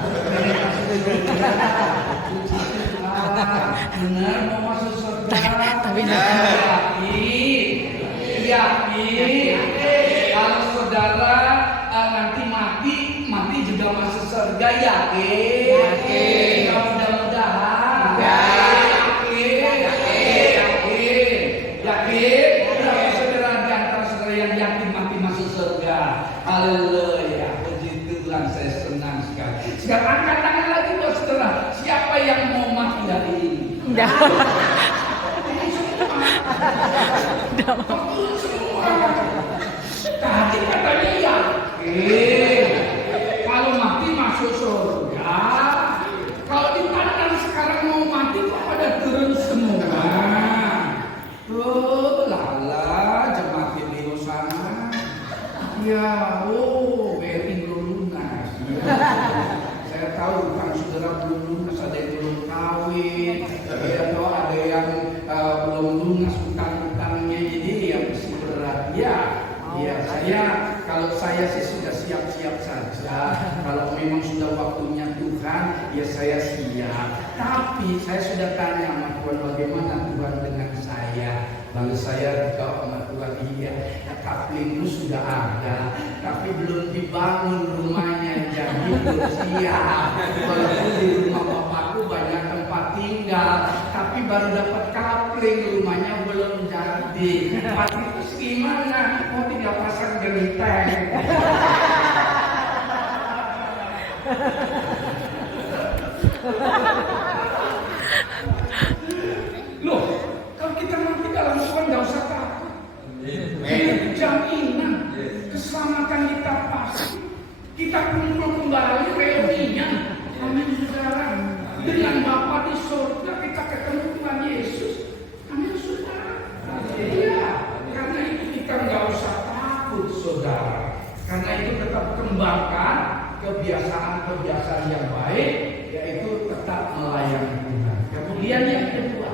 pengen masuk surga. Benar mau masuk surga? Tapi yakin. Kalau saudara nanti mati juga masuk surga, yakin. Kalau mudah-mudahan. Yakin. Berapa saudara di antara saudara yang yakin mati masuk surga? Haleluya. Puji Tuhan, saya senang sekali. Sekarang angkat tangan lagi buat saudara. Siapa yang mau mati hari ini? Semua. Tadi katanya yakin. Kalau mati masuk surga. Kalau dipandang sekarang mau mati kok pada turun semua. Oh lala, jemaat di sana. Ya, BRI belum lunas. Saya tahu kan saudara belum lunas, ada yang belum kawin, atau ada yang belum lunas utang-utangnya, jadi ya mesti berat. Kalau saya sih sudah siap-siap saja. Kalau memang sudah waktunya Tuhan, ya saya siap. Tapi saya sudah tanya sama Tuhan, bagaimana Tuhan dengan saya? Lalu saya dijawab sama Tuhan, iya, kaplingmu sudah ada, tapi belum dibangun rumahnya, jadi belum siap. Walaupun di rumah bapakku banyak tempat tinggal, tapi baru dapat kapling, rumahnya belum jadi. Tempat itu gimana? Oh, tidak pasang genteng. Loh, kalau kita mati dalam Tuhan nggak usah takut. Jaminan keselamatan kita pasti. Kita kumpul kembali reuninya. Amin saudara. Dengan Bapa di surga kita ketemu Tuhan Yesus. Amin saudara. Iya. Karena itu kita nggak usah takut saudara. Karena itu tetap kembangkan kebiasaan-kebiasaan yang baik, yaitu tetap melayani Tuhan. Kemudian yang kedua,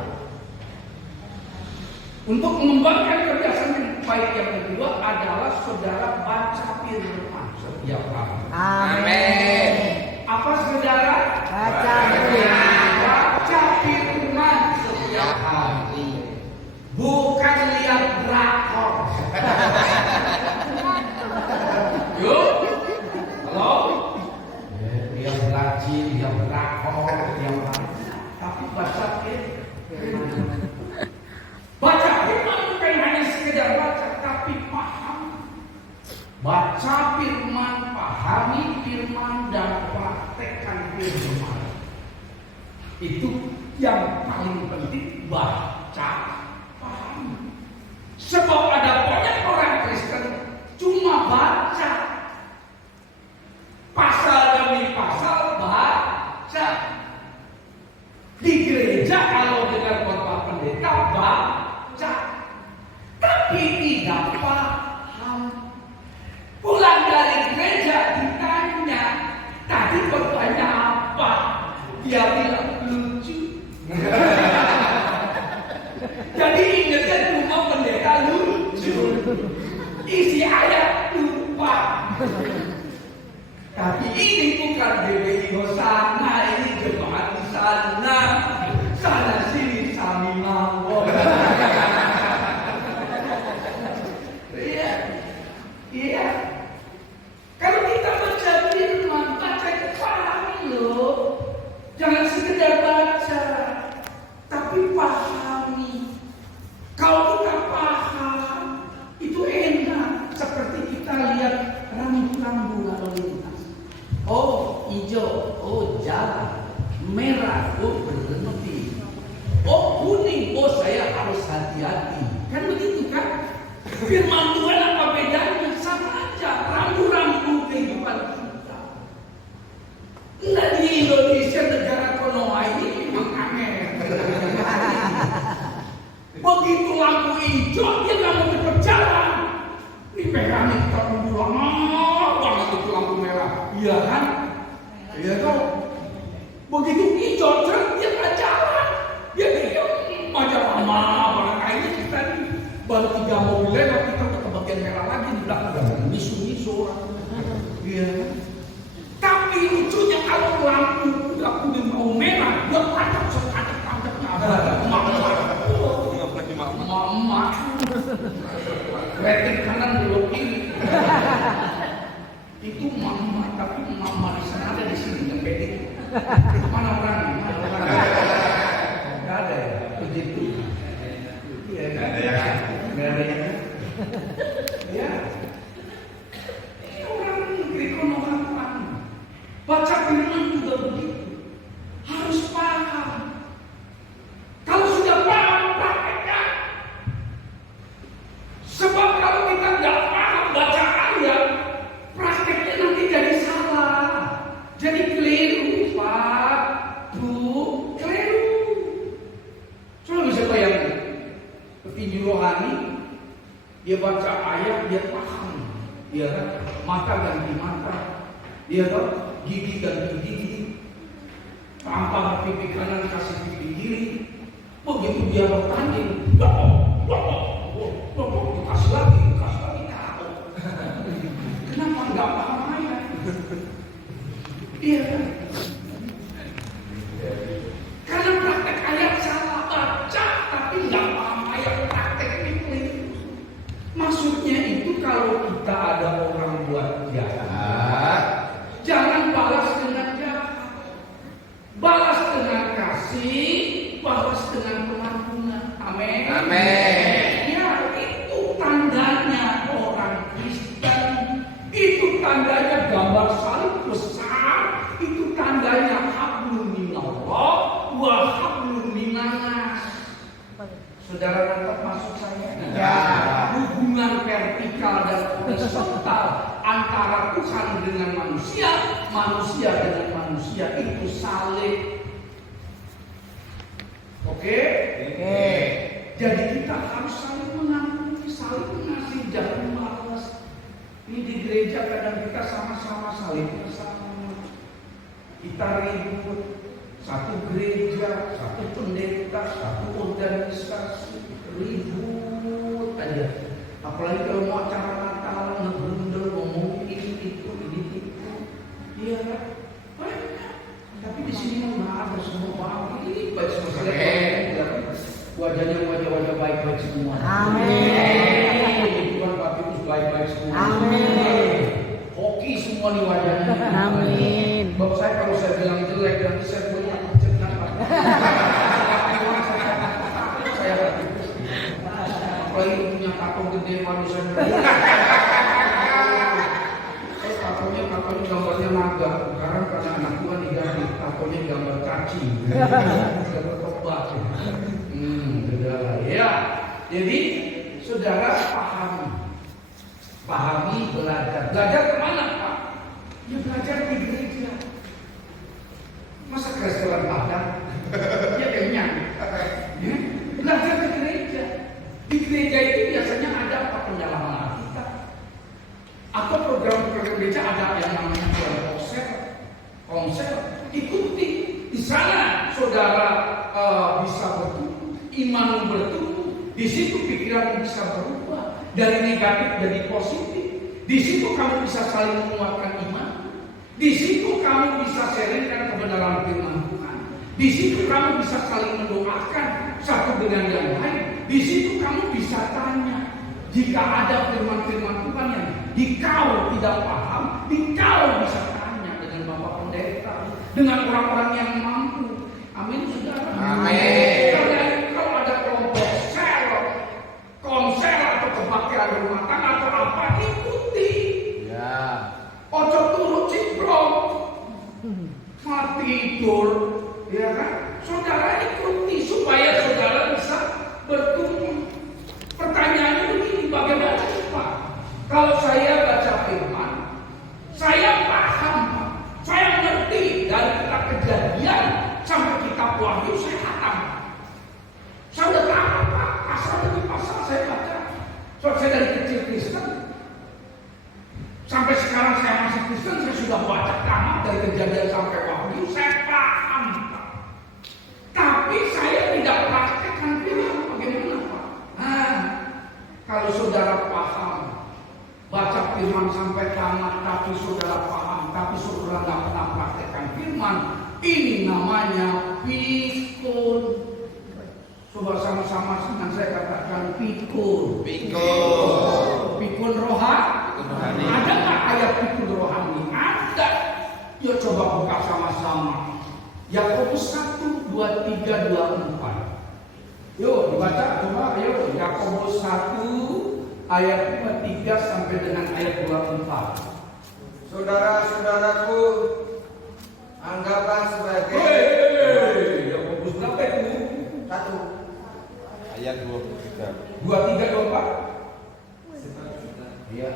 untuk mengembangkan kebiasaan yang baik yang kedua adalah saudara baca firman setiap hari. Amin. Apa saudara? Baca firman. Baca firman setiap hari. Bukan lihat drakor. Yuk. Halo? Dia rajin, dia drakor, dia tapi baca firman. Baca firman bukan hanya sekedar baca, tapi paham. Baca firman, pahami firman, dan praktekkan firman. Itu yang paling penting, baca, pahami. Sebab ada banyak orang Kristen cuma baca. Pasal demi pasal baca. Di gereja kalau dengan khotbah pendeta baca, tapi tidak paham. Pulang dari gereja ditanya, tadi khotbahnya apa? Dia bilang lucu. Jadi ingatnya cuma pendeta lucu. Isi ayat lupa. Tapi ini bukan GBI Hosana, ini jemaat di sana. Sana sini sami mawon. Iya. Kalau kita baca firman, baca itu pahami loh. Jangan sekedar baca, tapi pahami. Kalau kita paham, itu enak. Seperti kita lihat rambu-rambu lalu lintas. Oh, hijau, oh jalan, merah, oh berhenti. Oh kuning, oh saya harus hati-hati. Kan begitu kan? Firman Tuhan apa bedanya? Sama aja, rambu-rambu kehidupan kita. Nah di Indonesia negara Konoha ini memang aneh. Begitu lampu hijau dia nggak mau tetap jalan. Dipegangin kita tunggu lama. Itu lampu merah, iya kan? Iya toh. Begitu hijau, dia nggak jalan. Dia diem aja lama. Makanya kita nih baru 3 mobil lewat, kita udah ke bagian merah lagi di belakang udah misu-misu orang. Iya. Tapi lucunya kalau lampu udah kuning mau merah, dia tancap mama. Rating kanan belum kiri. Itu mama, tapi mama di sana ada di sini yang begitu. Mana orang? Nggak ada ya, begitu. Iya, nggak ada ya. Nggak ada ya. Ya. Ini orang Kristen orang paham. Baca firman juga begitu. Harus paham. Kalau sudah paham, praktekkan. Sebab kalau kita nggak paham baca ayat, prakteknya nanti jadi salah, jadi keliru, Pak, Bu, keliru. Coba bisa bayangin, petinju rohani, dia baca ayat, dia paham, dia kan, mata ganti mata, dia kan, gigi ganti gigi, tampang pipi kanan kasih pipi kiri, begitu dia bertanding, kasih lagi tahu. Kenapa nggak paham ayat? Iya kan? Karena praktek ayat salah baca, tapi nggak paham ayat, praktek itu. Maksudnya itu kalau kita ada orang buat jahat, jangan balas dengan jahat, balas dengan kasih, balas dengan pengampunan. Amin. Amin. Tandanya orang Kristen, itu tandanya gambar salib besar, itu tandanya hablum minallah wa hablum minannas. Saudara dapat maksud saya? Ya. Hubungan vertikal dan horizontal antara Tuhan dengan manusia, manusia dengan manusia itu salib. Oke? Oke. Jadi kita harus saling mengampuni, saling mengasihi, jangan malas. Ini di gereja kadang kita sama-sama saling bersama. Kita ribut, satu gereja, satu pendeta, satu organisasi, ribut aja. Apalagi kalau mau acara Natal, ngebrundel, ngomong ini itu. Iya kan? Banyak. Tapi di sini nggak ada semua baik, baik semua. Wajahnya wajah-wajah baik-baik semua. Amin. Tuhan Papitus baik-baik semua. Amin. Hoki semua di wajahnya. Amin. Bapak saya kalau saya bilang jelek nanti saya punya cerita Pak. Saya Papitus. Apalagi punya tato gede malu saya. Tatonya gambarnya naga. Sekarang karena anak Tuhan diganti tatonya gambar cacing. Gambar tobat. Ya, jadi saudara pahami, belajar kemana Pak? Ya belajar di gereja. Masa ke restoran Padang? Ya kenyang. Ya, belajar di gereja. Di gereja itu biasanya ada apa? Pendalaman Alkitab. Atau program-program gereja ada yang namanya konser. Ikuti. Di sana saudara bisa bertumbuh. Iman bertumbuh, di situ pikiran bisa berubah dari negatif jadi positif. Di situ kamu bisa saling menguatkan iman. Di situ kamu bisa sharingkan kebenaran firman Tuhan. Di situ kamu bisa saling mendoakan satu dengan yang lain. Di situ kamu bisa tanya jika ada firman-firman Tuhan yang dikau tidak paham, dikau bisa tanya dengan Bapak Pendeta, dengan orang-orang yang mampu. Amin, saudara. Amin. Konser atau kebaktian rumah tangga atau apa, ikuti. Ya. Ojo turut ciprong, mati tidur, ya kan? Saudara ikuti supaya saudara bisa bertumbuh. Pertanyaannya begini, bagaimana Pak? Kalau saya baca firman, saya paham, Pak. Saya ngerti dari kitab Kejadian sampai kitab Wahyu saya hatam. Saya udah tahu Pak, asal demi pasal saya baca. So, saya dari kecil Kristen, sampai sekarang saya masih Kristen, saya sudah baca tamat dari Kejadian sampai Wahyu, saya paham. namanya pikun. Coba sama-sama dengan saya katakan pikun. Pikun rohani. Ada nggak ayat pikun rohani? Ada. Yuk coba buka sama-sama. Yakobus 1, 2, 3, 2, 4. Yuk dibaca coba. Ayo Yakobus 1 ayat 2, 3 sampai dengan ayat 2, 4. Saudara-saudaraku, anggaplah sebagai Yakobus berapa itu? 1 ayat 23. 2, 3, 2, 4. Iya.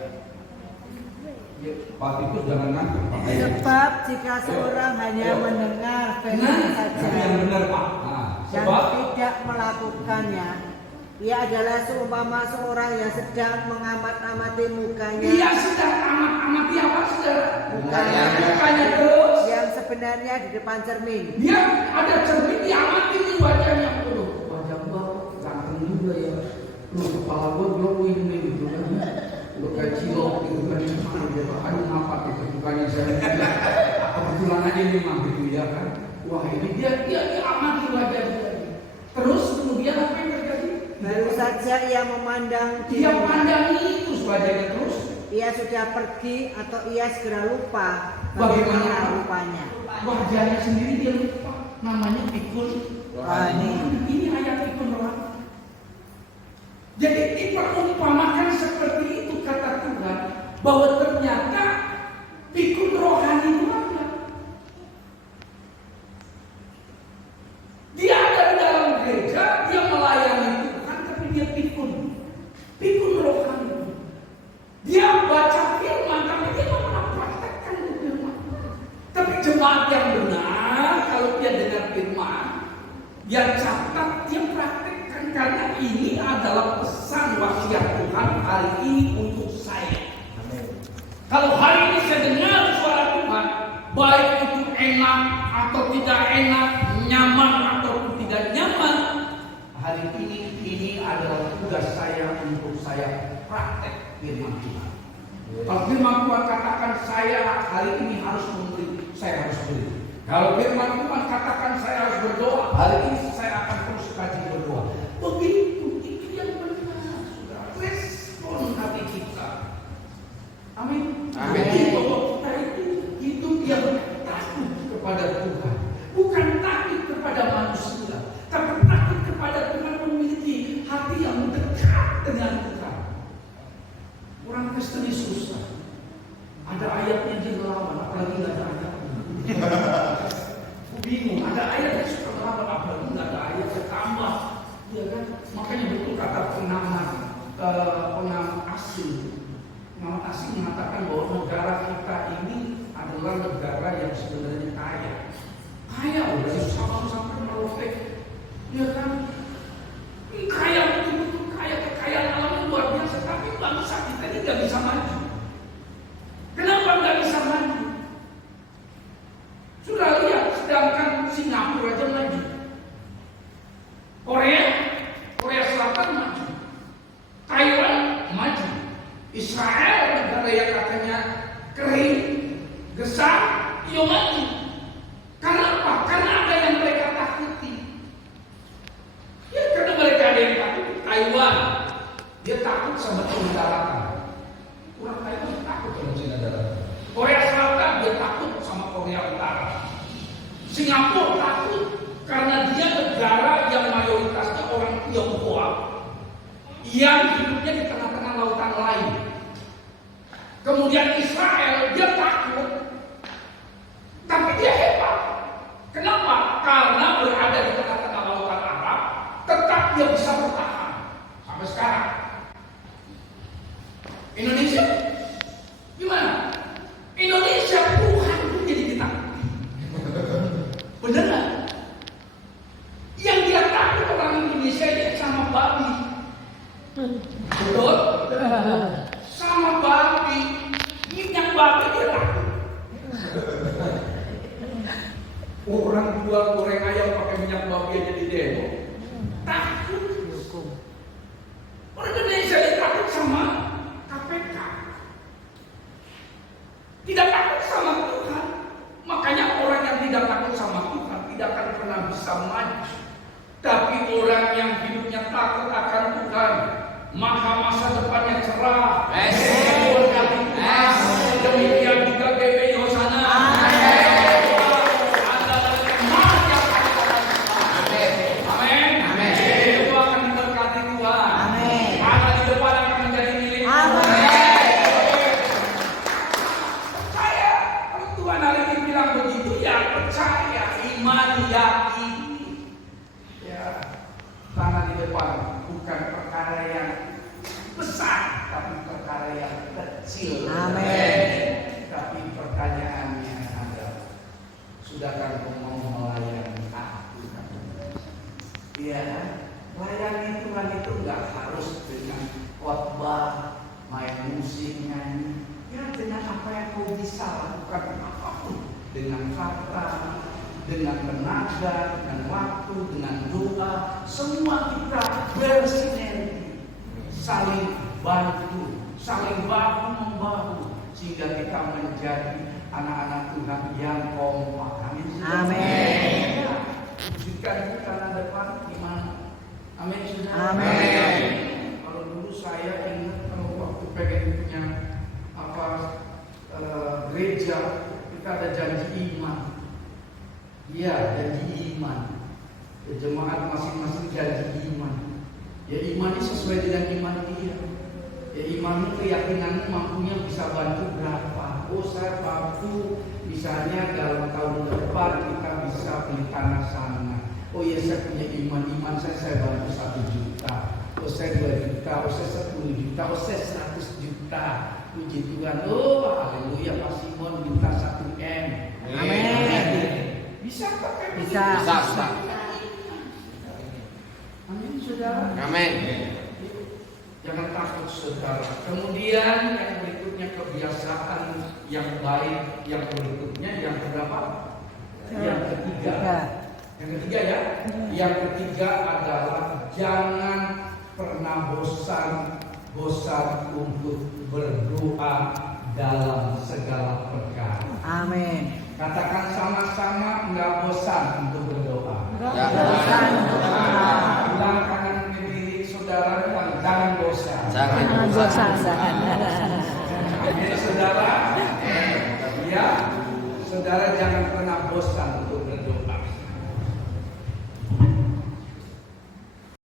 Pak itu jangan nangkep Pak. Sebab jika seorang hanya mendengar firman Tapi saja yang benar Pak. dan Sebab tidak melakukannya, ia adalah seumpama seorang yang sedang mengamat-amati mukanya. dia sedang amat-amati apa saudara? Mukanya Mukanya terus. yang sebenarnya di depan cermin. Dia ada cermin diamati di wajahnya. Wajah gua ganteng juga ya. Kepala gua glowing nih gitu kan. Lu kayak cilok gitu kan. Aduh ngapa gitu bukannya saya. Kebetulan aja memang gitu ya kan. Wah ini dia amati wajah dia. Terus kemudian apa yang terjadi? Baru saja ia memandang Dia dirinya. pandangi itu wajahnya terus. Ia sudah pergi atau ia segera lupa Bagaimana? bagaimana rupanya. Wajahnya sendiri dia lupa. Namanya pikun rohani. Ini ayat pikun rohani. Jadi diperumpamakan seperti itu kata Tuhan, bahwa ternyata pikun rohani itu ada. Dia ada di dalam gereja, dia melayani Tuhan, tapi dia pikun rohani. Dia baca firman, tapi dia tidak pernah praktekkan firman. Tapi jemaat yang benar, kalau dia dengar firman, dia catat, dia praktekkan, karena ini adalah pesan wasiat Tuhan hari ini untuk saya. Kalau hari ini saya dengar suara Tuhan, baik itu enak atau tidak enak, nyaman atau tidak nyaman, hari ini adalah tugas saya untuk saya praktek firman Tuhan. Kalau firman Tuhan katakan saya hari ini harus memberi, saya harus beri. Kalau firman Tuhan katakan saya harus berdoa, hari ini saya akan terus rajin berdoa. Begitu, itu yang benar, saudara. Respon hati kita. Amin. Jadi bahwa kita itu hidup yang takut kepada Tuhan, bukan takut kepada manusia, tapi takut kepada Tuhan, memiliki hati yang dekat dengan Tuhan. Orang Kristen ini susah. Ada ayatnya dia melawan, apalagi nggak ada ayatnya. Aku bingung. Ada ayatnya suka melawan, apalagi nggak ada ayatnya tambah. Ya kan? Makanya betul kata pengamat asing. Pengamat asing mengatakan bahwa negara kita ini adalah negara yang sebenarnya kaya. Kaya udah susah sampai merobek. Ya kan? Ini kaya betul-betul kaya, kekayaan alam luar biasa, tapi bangsa kita ini nggak bisa maju. Kenapa nggak bisa maju? Sudah lihat, sedangkan Singapura aja maju, Korea Selatan maju, Taiwan maju, Israel negara yang katanya kering, gesang, ia maju. Karena apa? Karena ada yang mereka takuti. Ya karena mereka ada yang takut. Taiwan, dia takut sama Cina daratan. Orang Taiwan takut sama Cina daratan. Korea Selatan dia takut sama Korea Utara. Singapura takut karena dia negara yang mayoritasnya orang Tionghoa yang hidupnya di tengah-tengah lautan lain. Kemudian Israel dia takut, tapi dia hebat. Kenapa? Karena berada di tengah-tengah lautan Arab, tetap dia bisa bertahan sampai sekarang. Indonesia gimana? Indonesia Tuhan jadi kita. Bener nggak? Yang dia takut orang Indonesia ini sama babi. Betul? Sama babi. Minyak babi dia takut. Orang jual goreng ayam pakai minyak babi aja di demo. Takut. Orang Indonesia ini takut sama KPK. Tidak takut sama Tuhan. Makanya orang yang tidak takut sama Tuhan meyakini. Ya, tangan di depan bukan perkara yang besar, tapi perkara yang kecil. Amin. Tapi pertanyaannya adalah, sudahkah kau mau melayani aku? Iya, layani Tuhan itu nggak harus dengan khotbah, main musik, nyanyi. Ya, dengan apa yang kau bisa lakukan, apapun, dengan kata, dengan tenaga, dengan waktu, dengan doa, semua kita bersinergi, saling bantu, saling bahu membahu, sehingga kita menjadi anak-anak Tuhan yang kompak. Amin. Amin. Ya, wujudkan tangan depan gimana? Amin. Sudah. Amin. Kalau dulu saya ingat kalau waktu pengen punya gereja, kita ada janji iman. Iya, janji iman. Ya, jemaat masing-masing janji iman. Ya, imannya sesuai dengan iman dia. Ya, imanmu, keyakinanmu mampunya bisa bantu berapa? Oh, saya mampu misalnya dalam tahun depan kita bisa beli tanah sana. Oh ya, saya punya iman saya bantu 1 juta. Oh, saya 2 juta. Oh, saya 10 juta. Oh, saya 100 juta. Puji Tuhan. Oh, haleluya, Pak Simon minta 1 M. Amin. Bisa pakai begitu? Bisa. Bisa. Amin, saudara. Amin. Jangan takut, saudara. Kemudian yang berikutnya, kebiasaan yang baik yang berikutnya, yang berapa? Yang ketiga. Yang ketiga ya. Yang ketiga adalah jangan pernah bosan untuk berdoa dalam segala perkara. Amin. Katakan sama-sama, nggak bosan untuk berdoa. Bosan untuk berdoa. Bilang kanan kiri saudara, bilang jangan bosan. Jangan bosan. Amin, saudara. Ya, saudara jangan pernah bosan